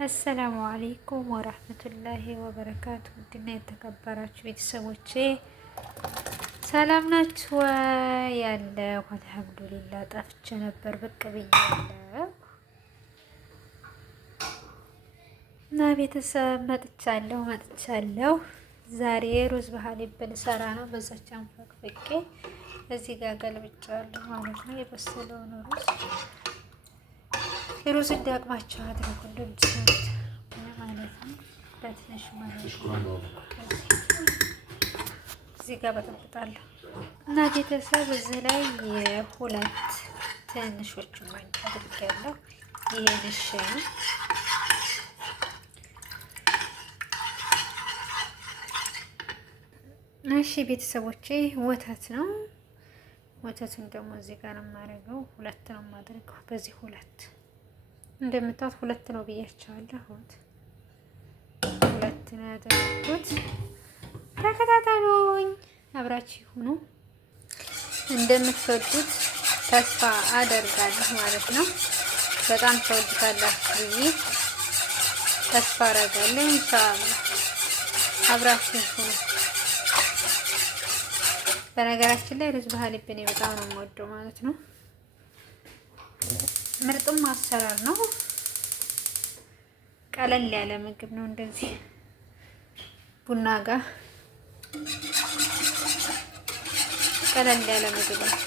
አሰላሙ አለይኩም ወራህመቱላሂ ወበረካቱ። ውድና የተከበራችሁ ቤተሰቦቼ ሰላም ናችሁ ወይ? ያለሁ አልሐምዱሊላህ። ጠፍቼ ነበር ብቅ ብያለሁ እና ቤተሰብ መጥቻለሁ። ዛሬ ሩዝ በሀሊብ ልሰራ ነው። በዛቻን ፈቅፍቄ እዚህ ጋር ገልብጫለሁ ማለት ነው። የበሰለውን ሩዝ እንዳቅማቸው አድርጉ እንደምትሰሩት ማለት ነው። በትንሽ ማለት ነው። እዚህ ጋር በጠብጣለሁ እና ቤተሰብ እዚህ ላይ የሁለት ትንሾቹ ማንኪያ አድርጌያለሁ። ይሄ ነሽ ነው። እሺ ቤተሰቦቼ ወተት ነው። ወተቱን ደግሞ እዚህ ጋር ነው የማደርገው። ሁለት ነው የማደርገው። በዚህ ሁለት እንደምታዩት ሁለት ነው ብያቸዋለሁ። ሁለት ነው ያደረኩት። ተከታተሉኝ፣ አብራችሁ ሁኑ። እንደምትወዱት ተስፋ አደርጋለሁ ማለት ነው። በጣም ተወዱታላችሁ ብዬ ተስፋ አደርጋለሁ። ኢንሻአላህ አብራችሁ ሁኑ። በነገራችን ላይ ሩዝ በሀሊብ እኔ በጣም ነው የምወደው ማለት ነው። ምርጥም አሰራር ነው። ቀለል ያለ ምግብ ነው። እንደዚህ ቡና ጋር ቀለል ያለ ምግብ ነው።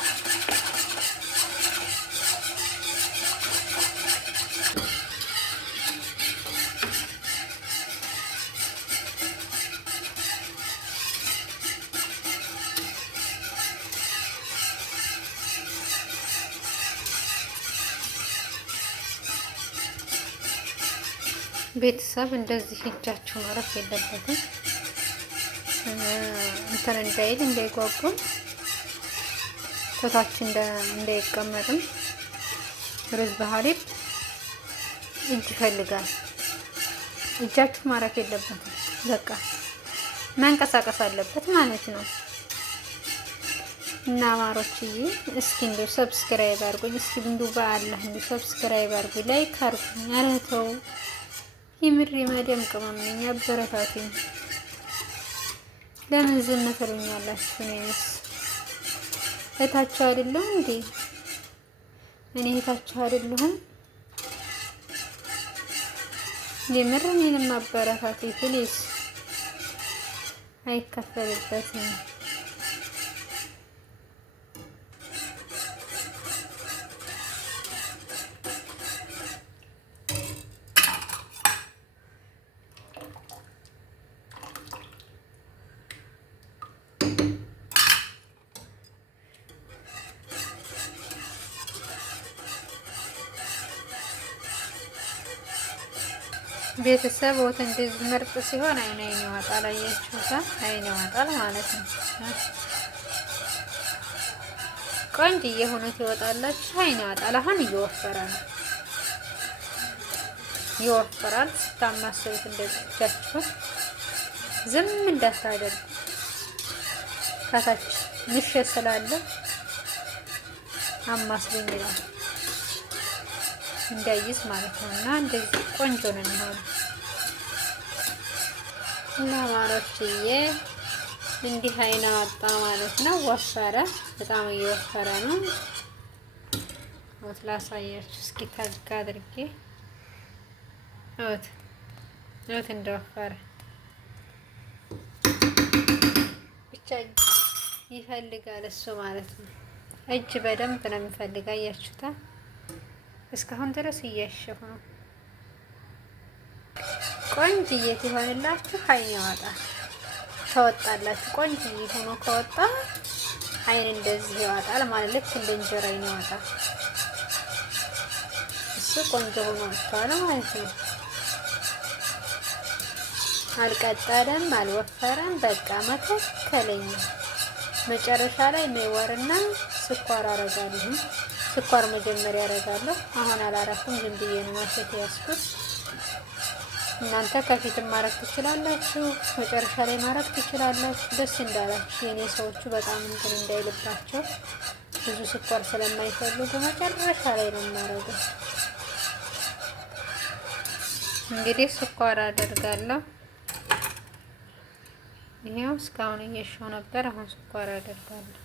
ቤተሰብ እንደዚህ እጃችሁ ማረፍ የለበትም። እንትን እንዳይል እንዳይጓጉል ከታች እንዳይቀመጥም ሩዝ በሀሊብ እጅ ይፈልጋል። እጃችሁ ማረፍ የለበትም። በቃ መንቀሳቀስ አለበት ማለት ነው። እና ማሮችዬ እስኪ እንደው ሰብስክራይብ አድርጉኝ። እስኪ እንደው በአላህ እንደው ሰብስክራይብ አድርጉኝ፣ ላይክ አድርጉኝ። ኧረ ተው የምር የማዳም ቅመም ነኝ፣ አበረታቱኝ። ለምን ዝም ትሉኛላችሁ? እኔስ እህታችሁ አይደለሁ እንዴ? እኔ እህታችሁ አይደለሁም? የምር እኔንም አበረታቱኝ ፕሊዝ፣ አይከፈልበትም። ቤተሰብ ወት እንደዚህ ምርጥ ሲሆን አይን ይወጣል። አያችሁታ? አይን ይወጣል ማለት ነው። ቆንጆ ሆኖት ይወጣላችሁ። አይን ይወጣል። አሁን እየወፈረ ነው፣ ይወፈራል። ስታማስሉት እንደዚህ ዝም እንዳታደርጉ። ከታች ምሽ ስላለ አማስሉኝ ይላል እንዳይዝ ማለት ነው። እና እንደዚህ ቆንጆ ነው የሚሆነው። እና ማሮችዬ እንዲህ አይና ወጣ ማለት ነው። ወፈረ፣ በጣም እየወፈረ ነው። ላሳያችሁ እስኪ ታጋ አድርጌ እውት እንደወፈረ ብቻ ይፈልጋል እሱ ማለት ነው። እጅ በደንብ ነው የሚፈልግ። አያችሁታ? እስካሁን ድረስ እያሸሁ ነው። ቆንጅዬ ይሆንላችሁ። አይን ያወጣል። ተወጣላችሁ። ቆንጅዬ ሆኖ ከወጣ አይን እንደዚህ ያወጣል ማለት ልክ እንደ እንጀራ አይን ያወጣል። እሱ ቆንጆ ሆኖ ወጥቷል ማለት ነው። አልቀጠለም፣ አልወፈረም። በቃ መካከለኛ። መጨረሻ ላይ መወርና ስኳር አረጋለሁ። ስኳር መጀመሪያ አረጋለሁ። አሁን አላረኩም፣ ዝም ብዬ ነው ማሸት ያስኩት። እናንተ ከፊትም ማረግ ትችላላችሁ፣ መጨረሻ ላይ ማረግ ትችላላችሁ፣ ደስ እንዳላችሁ። የኔ ሰዎቹ በጣም እንትን እንዳይልባቸው ብዙ ስኳር ስለማይፈልጉ መጨረሻ ላይ ነው የማረገው። እንግዲህ ስኳር አደርጋለሁ። ይሄው እስካሁን እየሾው ነበር። አሁን ስኳር አደርጋለሁ።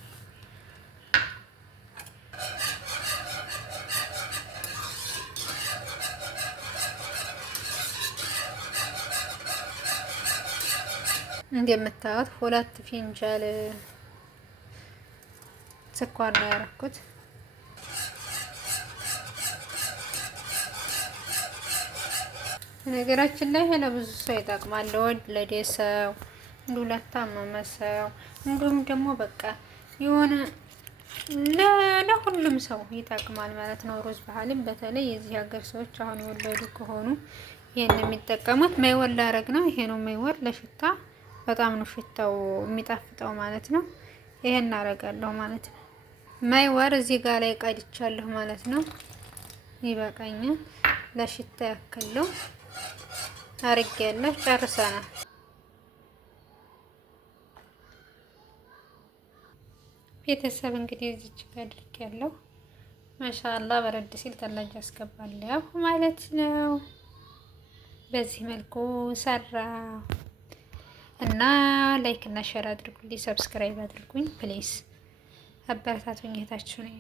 እንደምታዩት 2 ፊንጃል ስኳር ነው ያደረኩት። ነገራችን ላይ ለብዙ ሰው ይጠቅማል። ለወለደ ሰው፣ ለታመመ ሰው እንዲሁም ደግሞ በቃ የሆነ ለሁሉም ሰው ይጠቅማል ማለት ነው። ሩዝ ባህልም በተለይ የዚህ ሀገር ሰዎች አሁን የወለዱ ከሆኑ ይሄን የሚጠቀሙት። ማይወር ላረግ ነው። ይሄ ነው ማይወር። ለሽታ በጣም ነው ሽታው የሚጣፍጠው ማለት ነው። ይሄን አረጋለሁ ማለት ነው። ማይወር እዚህ ጋር ላይ ቀድቻለሁ ማለት ነው። ይበቃኛል። ለሽታ ያክለው አርጌያለሁ። ጨርሰናል። ቤተሰብ እንግዲህ እዚች ጋር አድርጌያለሁ። ማሻአላ በረድ ሲል ተላጅ አስገባለሁ ማለት ነው። በዚህ መልኩ ሰራው እና ላይክ እና ሼር አድርጉልኝ፣ ሰብስክራይብ አድርጉኝ ፕሊዝ። አበረታቱኝ እህታችሁ ነኝ።